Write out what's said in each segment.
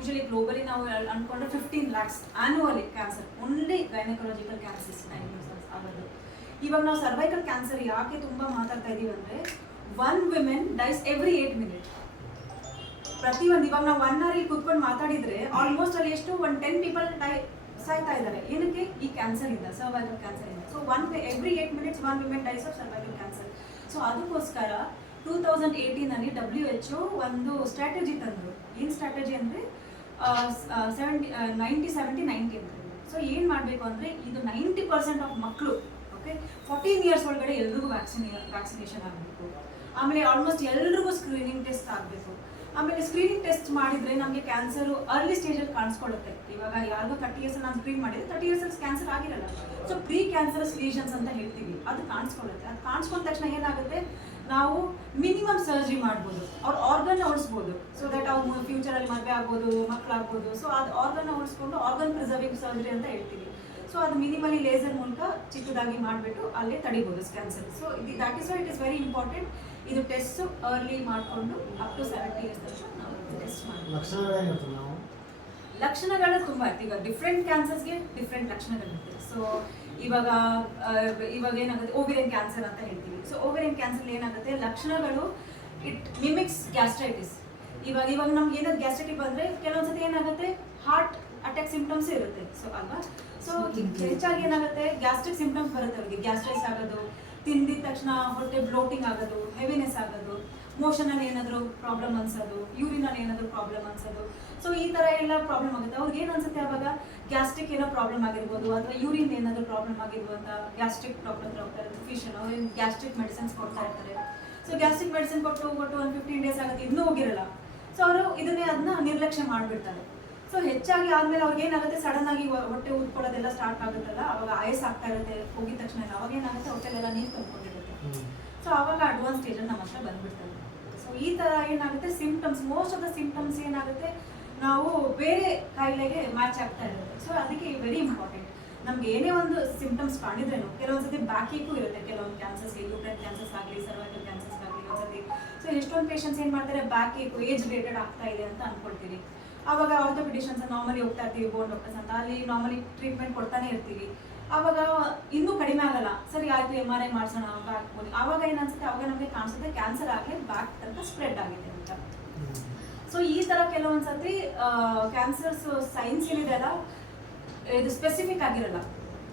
Usually globally ನಾವು ಅನ್ಕೊಂಡ್ರೆ 15 lakhs annually cancer, only gynaecological cancers ಆಗೋದು. ಇವಾಗ ನಾವು ಸರ್ವೈಕಲ್ ಕ್ಯಾನ್ಸರ್ ಯಾಕೆ ತುಂಬ ಮಾತಾಡ್ತಾ ಇದೀವಿ ಅಂದರೆ 1 woman ಡೈಸ್ ಎವ್ರಿ 8 minutes. ಪ್ರತಿಯೊಂದು ಇವಾಗ ನಾವು 1 hour ಕೂತ್ಕೊಂಡು ಮಾತಾಡಿದ್ರೆ ಆಲ್ಮೋಸ್ಟ್ ಅಲ್ಲಿ ಎಷ್ಟು 10 people ಸಾಯ್ತಾ ಇದ್ದಾರೆ. ಏನಕ್ಕೆ? ಈ ಕ್ಯಾನ್ಸರ್ ಇಂದ, ಸರ್ವೈಕಲ್ ಕ್ಯಾನ್ಸರ್ ಇಂದ. So every 8 minutes 1 woman dies of cervical cancer. So ಅದಕ್ಕೋಸ್ಕರ 2018 ಅಲ್ಲಿ WHO ಒಂದು ಸ್ಟ್ರಾಟಜಿ ತಂದರು. ಏನು ಸ್ಟ್ರಾಟಜಿ ಅಂದರೆ 90-70-90 ಅಂತ. ಸೊ ಏನು ಮಾಡಬೇಕು ಅಂದರೆ ಇದು 90% ಆಫ್ ಮಕ್ಕಳು, ಓಕೆ, 14 years ಒಳಗಡೆ ಎಲ್ರಿಗೂ ವ್ಯಾಕ್ಸಿನೇಷನ್ ಆಗಬೇಕು. ಆಮೇಲೆ ಆಲ್ಮೋಸ್ಟ್ ಎಲ್ರಿಗೂ ಸ್ಕ್ರೀನಿಂಗ್ ಟೆಸ್ಟ್ ಆಗಬೇಕು. ಆಮೇಲೆ ಸ್ಕ್ರೀನಿಂಗ್ ಟೆಸ್ಟ್ ಮಾಡಿದರೆ ನಮಗೆ ಕ್ಯಾನ್ಸರು ಅರ್ಲಿ ಸ್ಟೇಜಲ್ಲಿ ಕಾಣಿಸ್ಕೊಳ್ಳುತ್ತೆ. ಇವಾಗ ಯಾರಿಗೂ 30 years ನಾನು ಸ್ಕ್ರೀನ್ ಮಾಡಿದರೆ 30 years ಕ್ಯಾನ್ಸರ್ ಆಗಿರಲ್ಲ. ಸೊ ಪ್ರೀ ಕ್ಯಾನ್ಸರಸ್ ಲೀಷನ್ಸ್ ಅಂತ ಹೇಳ್ತೀವಿ, ಅದು ಕಾಣಿಸ್ಕೊಳ್ಳುತ್ತೆ. ಅದು ಕಾಣಿಸ್ಕೊಂಡ ತಕ್ಷಣ ಏನಾಗುತ್ತೆ, ನಾವು ಮಿನಿಮಮ್ ಸರ್ಜರಿ ಮಾಡ್ಬೋದು, ಅವ್ರ ಆರ್ಗನ್ನ ಉಳಿಸ್ಬೋದು. ಸೊ ದಟ್ ಅವ್ರು ಫ್ಯೂಚರಲ್ಲಿ ಮದುವೆ ಆಗ್ಬೋದು, ಮಕ್ಕಳಾಗ್ಬೋದು. ಸೊ ಅದು ಆರ್ಗನ್ನ ಉಳಿಸ್ಕೊಂಡು ಆರ್ಗನ್ ಪ್ರಿಸರ್ವಿಂಗ್ ಸರ್ಜರಿ ಅಂತ ಹೇಳ್ತೀವಿ. ಸೊ ಅದು ಮಿನಿಮಲಿ ಲೇಸರ್ ಮೂಲಕ ಚಿಕ್ಕದಾಗಿ ಮಾಡಿಬಿಟ್ಟು ಅಲ್ಲೇ ತಡಿಬೋದು cancer. So that is why it is very important. ಇದು ಟೆಸ್ಟ್ ಅರ್ಲಿ ಮಾಡಿಕೊಂಡು ಅಪ್ ಟು 70 years ತನಕ ನಾವು ಟೆಸ್ಟ್ ಮಾಡ್ತೀವಿ. ಲಕ್ಷಣಗಳು ತುಂಬ ಇರ್ತವೆ. ಈಗ ಡಿಫ್ರೆಂಟ್ ಕ್ಯಾನ್ಸರ್ಸ್ಗೆ ಡಿಫ್ರೆಂಟ್ ಲಕ್ಷಣಗಳಿರ್ತವೆ. ಸೊ ಇವಾಗ ಏನಾಗುತ್ತೆ, ಓವೇರಿಯನ್ ಕ್ಯಾನ್ಸರ್ ಅಂತ ಹೇಳ್ತೀವಿ. ಸೊ ಓವೇರಿಯನ್ ಕ್ಯಾನ್ಸರ್ ಏನಾಗುತ್ತೆ, ಲಕ್ಷಣಗಳು ಇಟ್ ಮಿಮಿಕ್ಸ್ ಗ್ಯಾಸ್ಟ್ರೈಟಿಸ್. ಇವಾಗ ನಮ್ಗೆ ಏನಾದ್ರು ಗ್ಯಾಸ್ಟ್ರೈಟಿಸ್ ಬಂದರೆ ಕೆಲವೊಂದ್ಸತಿ ಏನಾಗುತ್ತೆ, ಹಾರ್ಟ್ ಅಟ್ಯಾಕ್ ಸಿಂಪ್ಟಮ್ಸ್ ಇರುತ್ತೆ. ಸೊ ಅಲ್ವಾ, ಸೊ ಹೆಚ್ಚಾಗಿ ಏನಾಗುತ್ತೆ, ಗ್ಯಾಸ್ಟ್ರಿಕ್ ಸಿಂಪ್ಟಮ್ಸ್ ಬರುತ್ತೆ ಅವರಿಗೆ. ಗ್ಯಾಸ್ಟ್ರೈಸ್ ಆಗೋದು, ತಿಂದಿದ ತಕ್ಷಣ ಹೊಟ್ಟೆ ಬ್ಲೋಟಿಂಗ್ ಆಗೋದು, ಹೆವಿನೆಸ್ ಆಗೋದು, ಮೋಷನಲ್ಲಿ ಏನಾದರೂ ಪ್ರಾಬ್ಲಮ್ ಅನ್ಸೋದು, ಯೂರಿನಲ್ಲಿ ಏನಾದರೂ ಪ್ರಾಬ್ಲಮ್ ಅನ್ಸೋದು. ಸೊ ಈ ಥರ ಎಲ್ಲ ಪ್ರಾಬ್ಲಮ್ ಆಗುತ್ತೆ. ಅವ್ರಿಗೆ ಏನು ಅನ್ಸುತ್ತೆ, ಅವಾಗ ಗ್ಯಾಸ್ಟ್ರಿಕ್ ಏನೋ ಪ್ರಾಬ್ಲಮ್ ಆಗಿರ್ಬೋದು, ಅಥವಾ ಯೂರಿನ್ ಏನಾದರೂ ಪ್ರಾಬ್ಲಮ್ ಆಗಿರ್ಬೋದು ಅಂತ ಗ್ಯಾಸ್ಟ್ರಿಕ್ ಡಾಕ್ಟರ್ ಹತ್ರ ಹೋಗ್ತಾರೆ, ಫಿಷನ್ ಅವ್ರೇನು ಗ್ಯಾಸ್ಟ್ರಿಕ್ ಮೆಡಿಸಿನ್ಸ್ ಕೊಡ್ತಾ ಇರ್ತಾರೆ. ಸೊ ಗ್ಯಾಸ್ಟ್ರಿಕ್ ಮೆಡಿಸಿನ್ ಕೊಟ್ಟು ಒಂದು 15 days ಆಗುತ್ತೆ, ಇನ್ನೂ ಹೋಗಿರಲ್ಲ. ಸೊ ಅವರು ಅದನ್ನ ನಿರ್ಲಕ್ಷ್ಯ ಮಾಡಿಬಿಡ್ತಾರೆ. ಸೊ ಹೆಚ್ಚಾಗಿ ಆದಮೇಲೆ ಅವ್ರಿಗೆ ಏನಾಗುತ್ತೆ, ಸಡನ್ ಆಗಿ ಹೊಟ್ಟೆ ಊದ್ಕೊಳ್ಳೋದೆಲ್ಲ ಸ್ಟಾರ್ಟ್ ಆಗುತ್ತಲ್ಲ, ಅವಾಗ ಆಯಸ್ ಆಗ್ತಾ ಇರುತ್ತೆ. ಹೋಗಿದ ತಕ್ಷಣ ಅವಾಗ ಏನಾಗುತ್ತೆ, ಹೊಟ್ಟೆಲೆಲ್ಲ ನೀರು ತುಂಬಿಕೊಂಡಿರುತ್ತೆ. ಸೊ ಅವಾಗ ಅಡ್ವಾನ್ಸ್ ಸ್ಟೇಜಲ್ಲಿ ನಮ್ಮ ಹತ್ರ ಬಂದ್ಬಿಡ್ತಾರೆ. ಸೊ ಈ ಥರ ಏನಾಗುತ್ತೆ, symptoms, most of the symptoms ಏನಾಗುತ್ತೆ, ನಾವು ಬೇರೆ ಕಾಯಿಲೆಗೆ ಮ್ಯಾಚ್ ಆಗ್ತಾ ಇರುತ್ತೆ. ಸೊ ಅದಕ್ಕೆ ವೆರಿ ಇಂಪಾರ್ಟೆಂಟ್. ನಮ್ಗೆ ಏನೇ ಒಂದು ಸಿಂಪ್ಟಮ್ಸ್ ಕಾಣಿದ್ರೇನು, ಕೆಲವೊಂದ್ಸತಿ ಬ್ಯಾಕ್ ಏಕು ಇರುತ್ತೆ, ಕೆಲವೊಂದು ಕ್ಯಾನ್ಸರ್ಸ್ಗೆ, ಯೂಟ್ರೈನ್ ಕ್ಯಾನ್ಸರ್ಸ್ ಆಗಲಿ, ಸರ್ವೈಕಲ್ ಕ್ಯಾನ್ಸರ್ಸ್ ಆಗಲಿ ಒಂದ್ಸತಿ. ಸೊ ಎಷ್ಟೊಂದು ಪೇಷಂಟ್ಸ್ ಏನು ಮಾಡ್ತಾರೆ, ಬ್ಯಾಕ್ ಏಕು ಏಜ್ ರಿಲೇಟೆಡ್ ಆಗ್ತಾ ಇದೆ ಅಂತ ಅನ್ಕೊಳ್ತೀವಿ. ಆವಾಗ ಆರ್ಥೋಪೆಡಿಷನ್ಸ್ ನಾರ್ಮಲಿ ಹೋಗ್ತಾ ಇರ್ತೀವಿ, ಬೋನ್ ಡಾಕ್ಟರ್ಸ್ ಅಂತ, ಅಲ್ಲಿ ನಾರ್ಮಲಿ ಟ್ರೀಟ್ಮೆಂಟ್ ಕೊಡ್ತಾನೆ ಇರ್ತೀವಿ. ಆವಾಗ ಇನ್ನೂ ಕಡಿಮೆ ಆಗಲ್ಲ, ಸರಿ ಆಯಿತು MRI ಮಾಡಿಸೋಣ ಬ್ಯಾಕ್ ಬೋನ್. ಆವಾಗ ಏನನ್ಸುತ್ತೆ, ಅವಾಗ ನಮಗೆ ಕಾಣಿಸುತ್ತೆ ಕ್ಯಾನ್ಸರ್ ಆಗಿ ಬ್ಯಾಕ್ ತನಕ ಸ್ಪ್ರೆಡ್ ಆಗಿದೆ ಅಂತ. ಸೊ ಈ ಥರ ಕೆಲವೊಂದ್ಸತಿ ಕ್ಯಾನ್ಸರ್ಸ್ ಸೈನ್ಸ್ ಏನಿದೆ ಅಲ್ಲ, ಇದು ಸ್ಪೆಸಿಫಿಕ್ ಆಗಿರಲ್ಲ,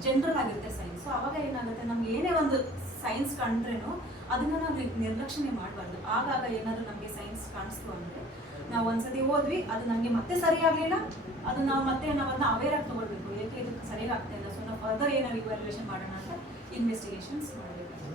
ಜನರಲ್ ಆಗಿರುತ್ತೆ ಸೈನ್ಸ್. ಸೊ ಅವಾಗ ಏನಾಗುತ್ತೆ, ನಮ್ಗೆ ಏನೇ ಒಂದು ಸೈನ್ಸ್ ಕಂಡ್ರೇನು ಅದನ್ನು ನಾವು ನಿರ್ಲಕ್ಷಣೆ ಮಾಡಬಾರ್ದು. ಆಗಾಗ ಏನಾದರೂ ನಮಗೆ ಸೈನ್ಸ್ ಕಾಣಿಸ್ತು ಅಂದರೆ ನಾವು ಒಂದ್ಸತಿ ಹೋದ್ವಿ, ಅದು ನಮಗೆ ಮತ್ತೆ ಸರಿಯಾಗಲಿಲ್ಲ, ಅದು ನಾವು ಅದನ್ನ ಅವೇರ್ ಆಗಿ ತೊಗೊಳ್ಬೇಕು, ಏಕೆ ಇದಕ್ಕೆ ಸರಿಯಾಗಿ ಆಗ್ತಾ ಇಲ್ಲ. ಸೊ ನಾವು ಫರ್ದರ್ ಏನಾದ್ರು ಇವ್ಯಾಲ್ಯೂಯೇಷನ್ ಮಾಡೋಣ ಅಂತ ಇನ್ವೆಸ್ಟಿಗೇಷನ್ಸ್ ಮಾಡಬೇಕು.